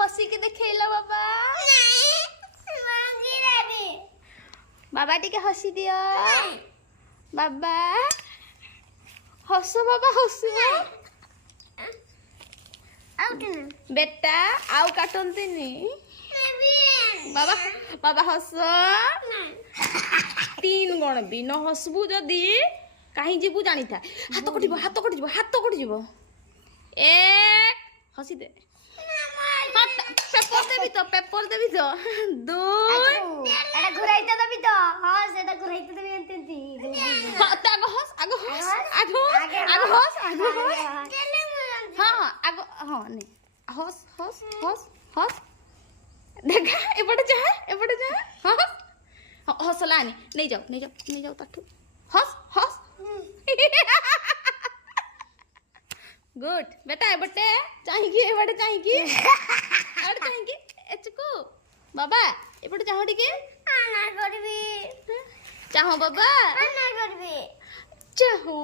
हसी के देखैला बाबा बाबा टिके हसी दियो बाबा हसो बाबा हसो बेटा आउ काटंतीनी बाबा बाबा हसो 3 गणबी न हसबू जदी कहीं जीवू जानी था हाथ कटिबो 1 हसी दे पेपर देबी तो 2 एटा घुराइते देबी तो हां सेटा घुराइते देबी एंती आगो हस हां नहीं हस देखा एपटे जा हसला नहीं जाओ ताठू हस गुड बेटा एबटे चाहिए एचको बाबा एपटे चाहो टिके आना करबी चाहो बाबा आना करबी चाहो